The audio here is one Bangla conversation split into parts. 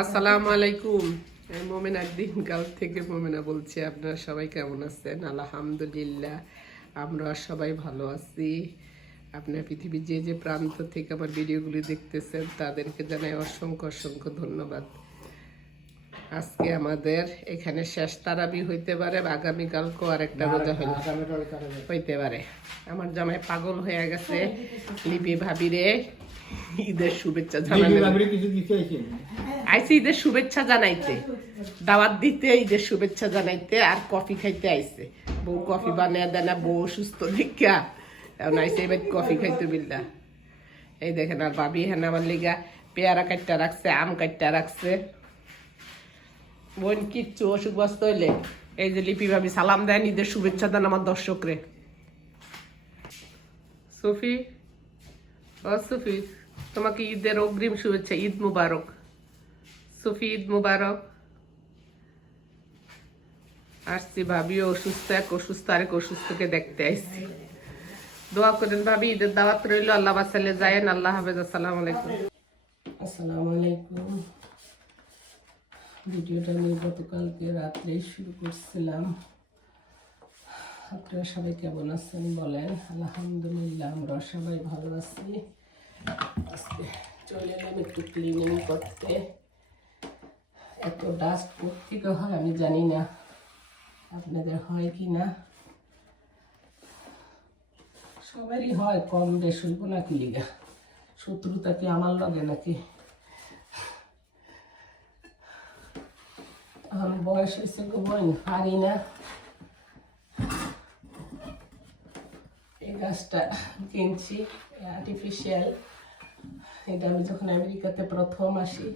আসসালামু আলাইকুম। মোমেন একদিন কাল থেকে মোমেনা বলছি, আপনারা সবাই কেমন আছেন? আলহামদুলিল্লাহ, আমরা সবাই ভালো আছি। আপনার পৃথিবীর যে যে প্রান্ত থেকে আমার ভিডিওগুলি দেখতেছেন, তাদেরকে জানাই অসংখ্য অসংখ্য ধন্যবাদ। আজকে আমাদের এখানে শেষ তারাবি হইতে পারে বা আগামীকালকেও আরেকটা রোজা হইল। হইতে পারে। আমার জামাই পাগল হয়ে গেছে। লিপি ভাবিরে ঈদের শুভেচ্ছা আইসি ঈদের শুভেচ্ছা জানাইতে। দাওয়াত দিতে ঈদের শুভেচ্ছা জানাইতে আর কফি খাইতে আইছে। বউ কফি বানিয়ে দেয় না বউ অসুস্থ দেখিয়া এখন আইসে এবার কফি খাইতে বিল্লা। এই দেখেন আর ভাবি হ্যাঁ আমার লিগা পেয়ারা কাটটা রাখছে আম কাটটা রাখছে। বোন, কিচ্ছু অসুখগ্রস্ত হইলে এই যে লিপি ভাবি সালাম দেন ঈদের শুভেচ্ছা দেন আমার দর্শকরে। সফি, ও সফি, তোমাকে ঈদের অগ্রিম শুভেচ্ছা, ঈদ মুবারক। সফি, ঈদ মুবারক। আসছি ভাবি অসুস্থ এক অসুস্থ, আরেক অসুস্থকে দেখতে আসছি। দোয়া করেন ভাবি, ঈদের দাওয়াত রইল, আল্লাহ বাসালে যায়েন, আল্লাহ হাফেজ, আসসালামু আলাইকুম। আসসালামু আলাইকুম। ভিডিওটা আমি গতকালকে রাত্রে শুরু করছিলাম। আপনারা সবাই কেমন আছেন বলেন? আলহামদুলিল্লাহ, আমরা সবাই ভালো আছি। আজকে চলে এলাম একটু ক্লিনিং করতে। এত ডাস্ট থেকে হয় আমি জানি না। আপনাদের হয় কি না? সবারই হয় কম বেশ হইব নাকি লিগা? শত্রুতা কি আমার লগে নাকি? এখন বয়স হয়েছে গো বোন পারি না। এই গাছটা কিনছি আর্টিফিশিয়াল এটা আমি যখন আমেরিকাতে প্রথম আসি,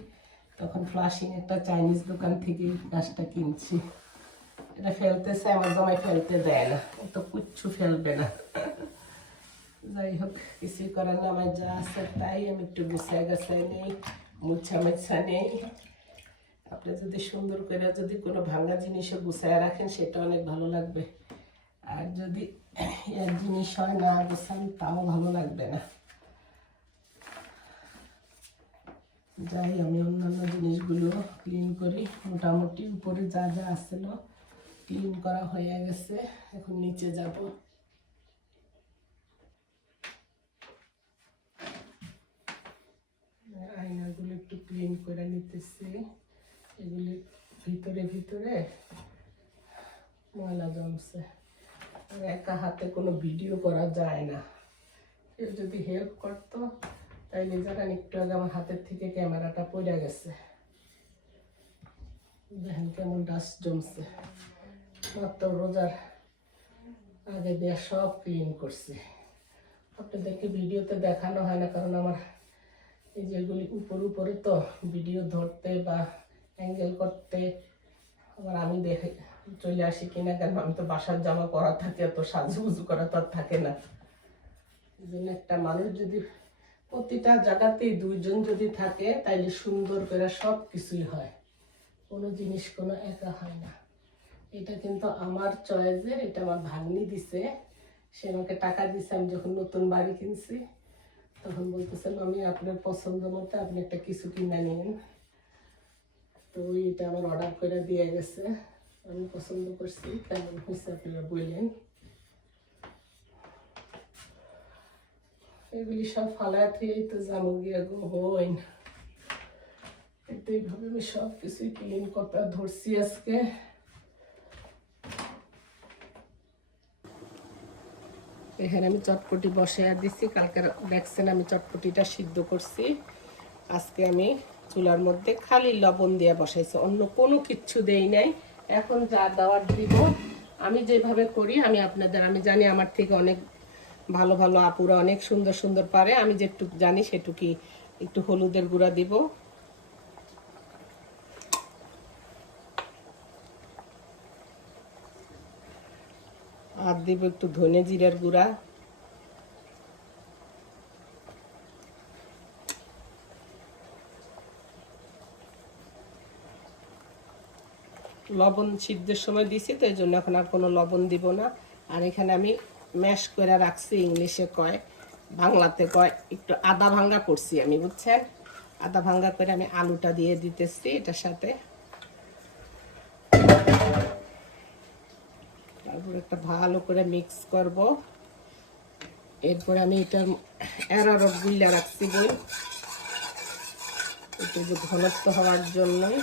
তখন ফ্লাশিং একটা চাইনিজ দোকান থেকে গাছটা কিনছি। এটা ফেলতেছে আমার জামাই ফেলতে দেয় না। ও তো কিচ্ছু ফেলবে না। যাই হোক, কিছুই করার না আমার যা আছে তাই আমি একটু গুছায় গাছায় নেই মুছা মুছা নেই। আপনি যদি সুন্দর করে যদি কোনো ভাঙা জিনিসও গুছায় রাখেন, সেটা অনেক ভালো লাগবে। আর যদি এক জিনিস হয় না গোছান, তাও ভালো লাগবে না। যাই, আমি অন্যান্য জিনিসগুলো ক্লিন করি। মোটামুটি উপরে যা যা আসছিল ক্লিন করা হয়ে গেছে। এখন নিচে যাব। আয়নাগুলো একটু ক্লিন করে নিতেছি। এগুলি ভিতরে ভিতরে ময়লা জমছে। আর একা হাতে কোনো ভিডিও করা যায় না। কেউ যদি হেল্প করতো তাইলে জানেন একটু আগে আমার হাতের থেকে ক্যামেরাটা পড়ে গেছে। দেখেন কেমন ডাস্ট জমছে। মাত্র রোজার আগে দিয়ে সব ক্লিন করছি। আপনাদেরকে ভিডিওতে দেখানো হয় না, কারণ আমার এই যেগুলি উপর উপরে তো ভিডিও ধরতে বা অ্যাঙ্গেল করতে। আবার আমি দেখে চলে আসি কিনা কেন, আমি তো বাসার জামা পরা থাকে, এত সাজুগুজু করা তো আর থাকে না। এই জন্য একটা মানুষ যদি প্রতিটা জায়গাতেই দুইজন যদি থাকে, তাইলে সুন্দর করে সব কিছুই হয়। কোনো জিনিস কোনো একা হয় না। এটা কিন্তু আমার চয়েসের এটা আমার ভাগ্নি দিছে। সে আমাকে টাকা দিছে, আমি যখন নতুন বাড়ি কিনছি, তখন বলতেছে আমি আপনার পছন্দ মতো আপনি একটা কিছু কিনে নিন। তো এটা আমার অর্ডার করে দিয়ে গেছে। আমি পছন্দ করছি, কেমন হয়েছে আপনারা বললেন। এগুলি সব ফালায় থুয়েই তো জামু গিয়া গো, হইন। কিন্তু এইভাবে আমি সব কিছুই ক্লিন করতে ধরছি আজকে। এখানে আমি চটপটি বসে আর দিচ্ছি কালকে দেখছেন আমি চটপটিটা সিদ্ধ করছি। আজকে আমি চুলার মধ্যে খালি লবণ দিয়ে বসাইছি, অন্য কোনো কিচ্ছু দেই নাই। এখন যা দেওয়ার দিব, আমি যেভাবে করি, আমি আপনাদের, আমি জানি আমার থেকে অনেক ভালো ভালো আপুরা অনেক সুন্দর সুন্দর পারে, আমি যেটুক জানি সেটুকি একটু হলুদের গুঁড়া দিব। আর দিব একটু ধনে জিরার গুঁড়া। লবণ সিদ্ধের সময় দিছি তো এই জন্য এখন আর কোনো লবণ দিব না। আর এখানে আমি ম্যাশ করে রাখছি, ইংলিশে কয়, বাংলাতে কয়, একটু আদা ভাঙ্গা করছি আমি, বুঝছেন? আদা ভাঙ্গা করে আমি আলুটা দিয়ে দিতেছি এটার সাথে। তারপর একটা ভালো করে মিক্স করব। এরপরে আমি এটা এরারট গুল্লা রাখছি বই। একটু ঘনত্ব হওয়ার জন্যই।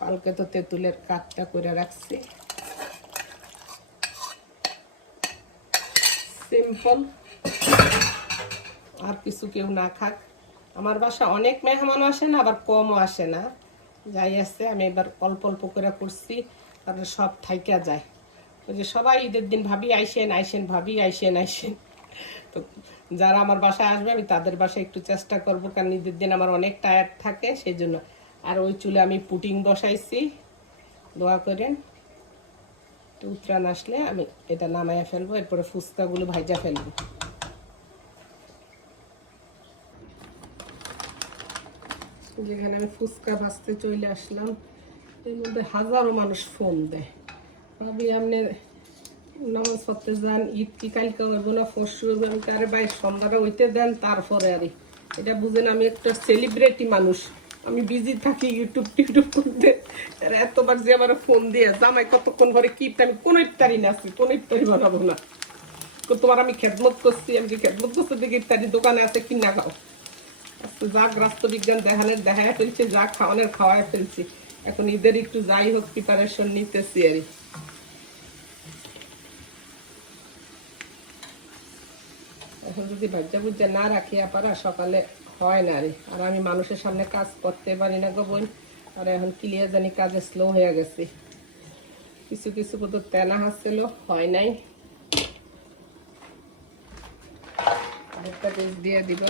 কালকে তো তেঁতুলের কাঠটা করে রাখছি। সিম্পল আর কিছু কেউ না খাক। আমার বাসা অনেক মেহমান আসে না, আবার কমও আসে না। যাই আসছে আমি এবার অল্প অল্প করে করছি তারপরে সব থাইকা যায়। ওই যে সবাই ঈদের দিন ভাবি, আইসেন আইসেন, ভাবি, আইসেন আইসেন। তো যারা আমার বাসায় আসবে, আমি তাদের বাসায় একটু চেষ্টা করব, কারণ ঈদের দিন আমার অনেক টায়ার্ড থাকে, সেই জন্য আর ওই চুলে আমি পুটিং বসাইছি। দোয়া করেন। তো উত্তরাণ আসলে আমি এটা নামাইয়া ফেলব, এরপরে ফুচকাগুলো ভাইজা ফেলব। যেখানে আমি ফুচকা ভাজতে চলে আসলাম, এর মধ্যে হাজারো মানুষ ফোন দেয়। ভাবি, আপনি নামাজ পড়তে যান, ঈদ কি কালকে হইব না আমি আরে ভাই সন্ধ্যাটা হইতে দেন, তারপরে আরে। এটা বুঝেন, আমি একটা সেলিব্রিটি মানুষ। আমি বিজি থাকি ইউটিউব টিউটিউব করতে। এতবার যে আমার ফোন দিয়ে, জামাই কতক্ষণ পরে কি আমি কোনো ইফতারি না আছি, কোনো ইফতারি বানাবো না। তোমার আমি খেদমত করছি, আমি কি খেদমত করতে দেখি ইত্যাদি দোকানে আছে কিনা খাও। আজকে যা গ্রাস্ত বিজ্ঞান দেখানোর দেখায় ফেলছি, যা খাওয়ানোর খাওয়ায় ফেলছি। এখন ঈদের একটু যাই হোক প্রিপারেশন নিতেছি আর এখন যদি বাজ্যা বুজ্জা না রাখি, আপারা সকালে হয় না রে। আর আমি মানুষের সামনে কাজ করতে পারি না গো বোন। আর এখন ক্লিয়ার জানি কাজে স্লো হয়ে গেছে। কিছু কিছু কত তেনা হাসছিল হয় নাই। দিয়ে দিব।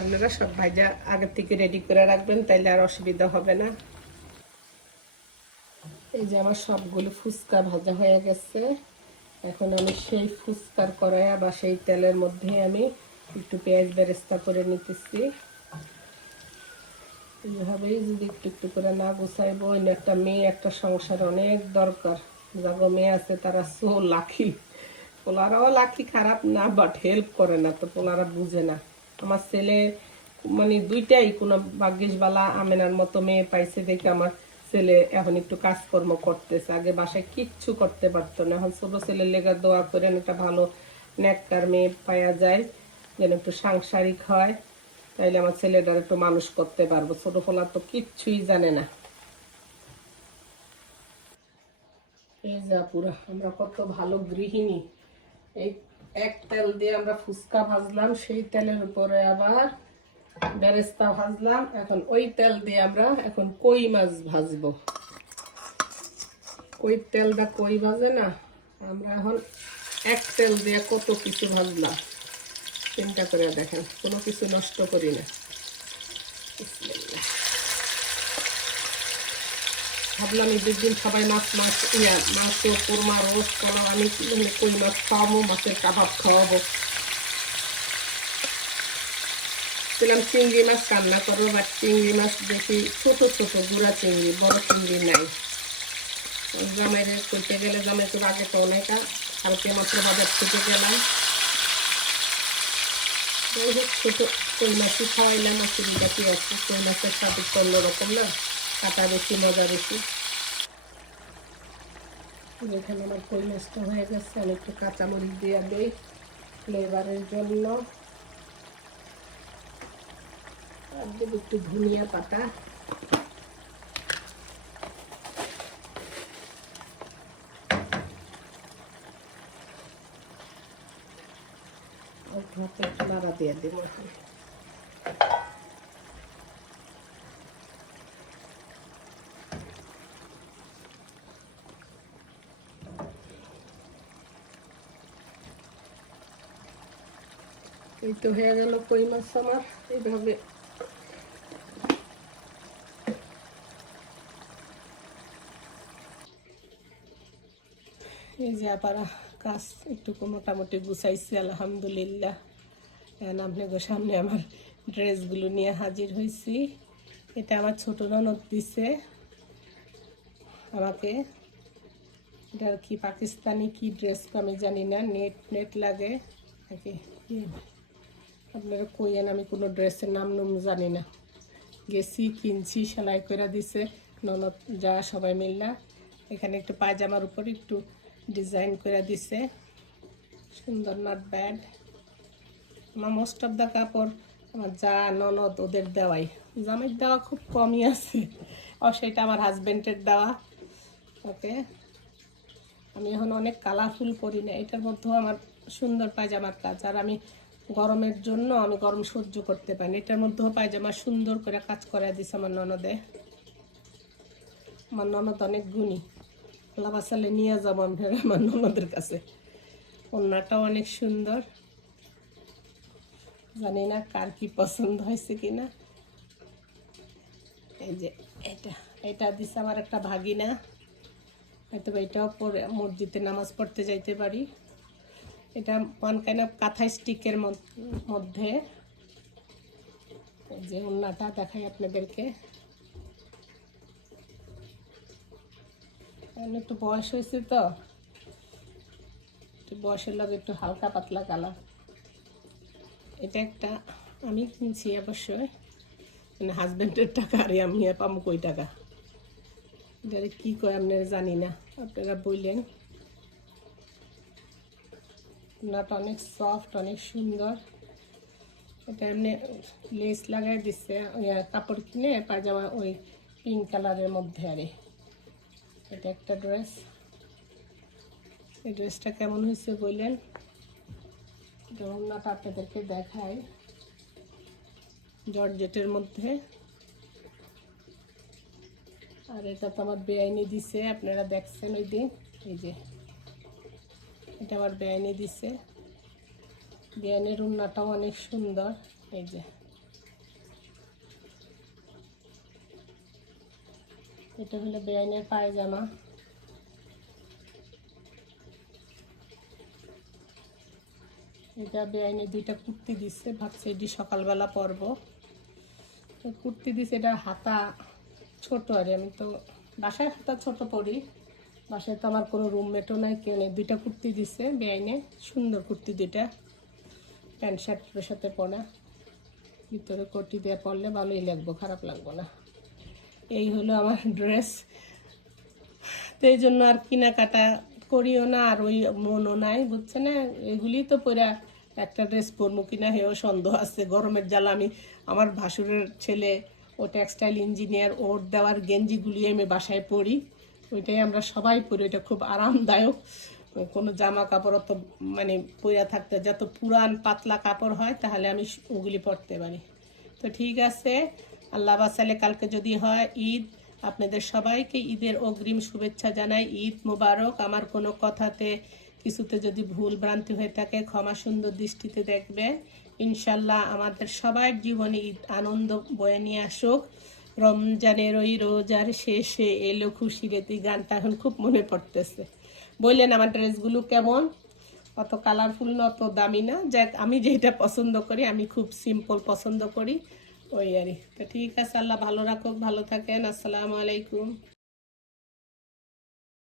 আপনারা সব ভাজা আগের থেকে রেডি করে রাখবেন, তাইলে আর অসুবিধা হবে না। এই যে আমার সবগুলো ফুচকা ভাজা হয়ে গেছে। এখন আমি সেই ফুচকার কড়াইয়া বা সেই তেলের মধ্যে আমি একটু পেঁয়াজ বেরেস্তা করে নিতেছি। এইভাবেই যদি একটু একটু করে না গুছাইবো, অন্য একটা মেয়ে, একটা সংসার অনেক দরকার। যাগো মেয়ে আছে, তারা সো লাখি পোলারাও লাখি খারাপ না বাট হেল্প করে না, তো পোলারা বুঝে না। আমার ছেলে মানে দুইটাই, কোনো ভাগ্যিসবালা আমেনার মতো মেয়ে পাইছে দেখে আমার ছেলে এখন একটু কাজকর্ম করতেছে, আগে বাসায় কিচ্ছু করতে পারতো না। এখন ছোট ছেলের লেগা দোয়া করেন একটা ভালো নেকটার মেয়ে পাওয়া যায়, যেন একটু সাংসারিক হয়। তাইলে আমার ছেলেটার একটু মানুষ করতে পারব, ছোট ফোলা তো কিচ্ছুই জানে না। এই যা পুরা আমরা কত ভালো গৃহিণী। এই এক তেল দিয়ে আমরা ফুচকা ভাজলাম, সেই তেলের উপরে আবার বেরেস্তা ভাজলাম। এখন ওই তেল দিয়ে আমরা এখন কই মাছ ভাজবো? কই তেলটা কই ভাজে না? আমরা এখন এক তেল দিয়ে কত কিছু ভাজলাম। চিন্তা করে দেখেন, কোনো কিছু নষ্ট করি না। ভাবলাম ঈদের দিন সবাই মাছ মাছ, ইয়া মাংস কোরমা, রোস্ট করা আমি কই মাছ খাওয়াবো, মাছের কাবাব খাওয়াবো। ছিলাম চিংড়ি মাছ রান্না করব বা চিংড়ি মাছ দেখি ছোট ছোট, গুড়া চিংড়ি, বড় চিংড়ি নাই। জামাইরে করতে গেলে জামাই তো আগে তো অনেকটা কালকে মাত্র বাজার থেকে গেলাম। ছোট কই মাছই খাওয়াইলাম অসুবিধা কি আছে কই মাছের স্বাদ একটু অন্যরকম না কাটা বেশি, মজা বেশি। যেখানে আমার কই মাছটা হয়ে গেছে, আমি একটু কাঁচামরিচ দিয়ে দিই ফ্লেভারের জন্য। একটু ধনিয়া পাতা। হাতে একটু নাড়া দিয়ে দেবো এই তো হয়ে গেল কই মাছ আমার? এইভাবে আপারা কাজ একটু মোটামুটি গুছাইছি, আলহামদুলিল্লাহ। এখন আপনাদের সামনে আমার ড্রেসগুলো নিয়ে হাজির হয়েছি এটা আমার ছোট ননদ দিছে। আমাকে এটার কি পাকিস্তানি কি ড্রেস আমি জানি না, নেট নেট লাগে। নাকি আপনারা কইয়েন, আমি কোনো ড্রেসের নাম নাম জানি না। গেছি, কিনছি, সেলাই করে দিছে। ননদ, যা সবাই মিললা। এখানে একটু পায়জামার উপর একটু ডিজাইন করে দিছে। সুন্দর নট ব্যাড আমার মোস্ট অফ দ্য কাপড় আমার যা, ননদ ওদের দেওয়াই। জামের দেওয়া খুব কমই আছে। ও সেটা আমার হাজব্যান্ডের দেওয়া। ওকে? আমি এখন অনেক কালারফুল করি না। এটার মধ্যেও আমার সুন্দর পায়জামার কাজ। আর আমি গরমের জন্য আমি গরম সহ্য করতে পারি এটার মধ্যেও পায়জামা সুন্দর করে কাজ করে দিছে আমার ননদে। আমার ননদ অনেক গুণী। লাবাসালে নিয়ে যাব আমি আমার ননদের কাছে। ওনাটাও অনেক সুন্দর। জানি না কার কি পছন্দ হয়েছে কিনা। এই যে এটা এটা দিছে আমার একটা ভাগিনা। হয়তো বা এটাও পরে মসজিদে নামাজ পড়তে যাইতে পারি। এটা ওয়ান অফ কাঁথা স্টিকের মধ্যে। যে ওন্নাটা দেখাই আপনাদেরকে। একটু বয়স হয়েছে তো। একটু বয়সের লগে একটু হালকা পাতলা কালার। এটা একটা আমি কিনছি অবশ্যই। মানে হাজব্যান্ডের টাকা আর আমি পাম কই টাকা? এটা কি কয় আপনারা জানি না, আপনারা বললেন। নাটা অনেক সফট অনেক সুন্দর। এটা এমনি লেস লাগাই দিচ্ছে কাপড় কিনে, পায়জামা ওই পিঙ্ক কালারের মধ্যে আরে এটা একটা ড্রেস এই ড্রেসটা কেমন হয়েছে বললেন? ওড়নাটা আপনাদেরকে দেখাই। জর্জেটের মধ্যে। আর এটা তো আমার বেআইনি দিছে, আপনারা দেখছেন ওই দিন। এই যে। এটা আমার বেআইনি দিছে। বেআইনের উন্নাটাও অনেক সুন্দর। এই যে। এটা হলো বেআইনের পায়জামা। এটা বেআইনে দুইটা কুর্তি দিচ্ছে ভাবছে এটি সকালবেলা পরব। তো কুর্তি দিচ্ছে এটা হাতা ছোট আর আমি তো বাসায় হাতা ছোট পরি। বাসায় তো আমার কোনো রুমমেটও নাই, কেউ নেই। দুইটা কুর্তি দিচ্ছে বেআইনে সুন্দর কুর্তি দুইটা। প্যান্ট শার্টের সাথে পরা। ভিতরে কোটি দিয়ে পরলে ভালোই লাগবো, খারাপ লাগবো না। এই হলো আমার ড্রেস। তো এই জন্য আর কেনাকাটা করিও না, আর ওই মনও নাই বুঝছে না এগুলি তো পরে একটা ড্রেস পরবো কিনা, হেও সন্দেহ আছে। গরমের জ্বালা আমি আমার ভাসুরের ছেলে, ও টেক্সটাইল ইঞ্জিনিয়ার ওর দেওয়ার গেঞ্জিগুলি আমি বাসায় পরি। ওইটাই আমরা সবাই পরি, ওইটা খুব আরামদায়ক। কোনো জামা কাপড় অত মানে পইরা থাকতে, যত পুরান পাতলা কাপড় হয়, তাহলে আমি ওগুলি পরতে পারি। তো ঠিক আছে আল্লাহ বাসালে কালকে যদি হয় ঈদ, আপনাদের সবাইকে ঈদের অগ্রিম শুভেচ্ছা জানাই। ঈদ মোবারক, আমার কোনো কথাতে কিছুতে যদি ভুল ভ্রান্তি হয়ে থাকে, ক্ষমা সুন্দর দৃষ্টিতে দেখবেন ইনশাল্লাহ আমাদের সবার জীবনে ঈদ আনন্দ বয়ে নিয়ে আসুক। রমজানের ওই রোজার শেষে এলো খুশি রেতি গানটা এখন খুব মনে পড়তেছে। বললেন, আমার ড্রেসগুলো কেমন? অত কালারফুল না, অত দামি না। যাক, আমি যেটা পছন্দ করি, আমি খুব সিম্পল পছন্দ করি। ওই আরই তো ঠিক আছে আল্লাহ ভালো রাখুক ভালো থাকেন আসসালামু আলাইকুম।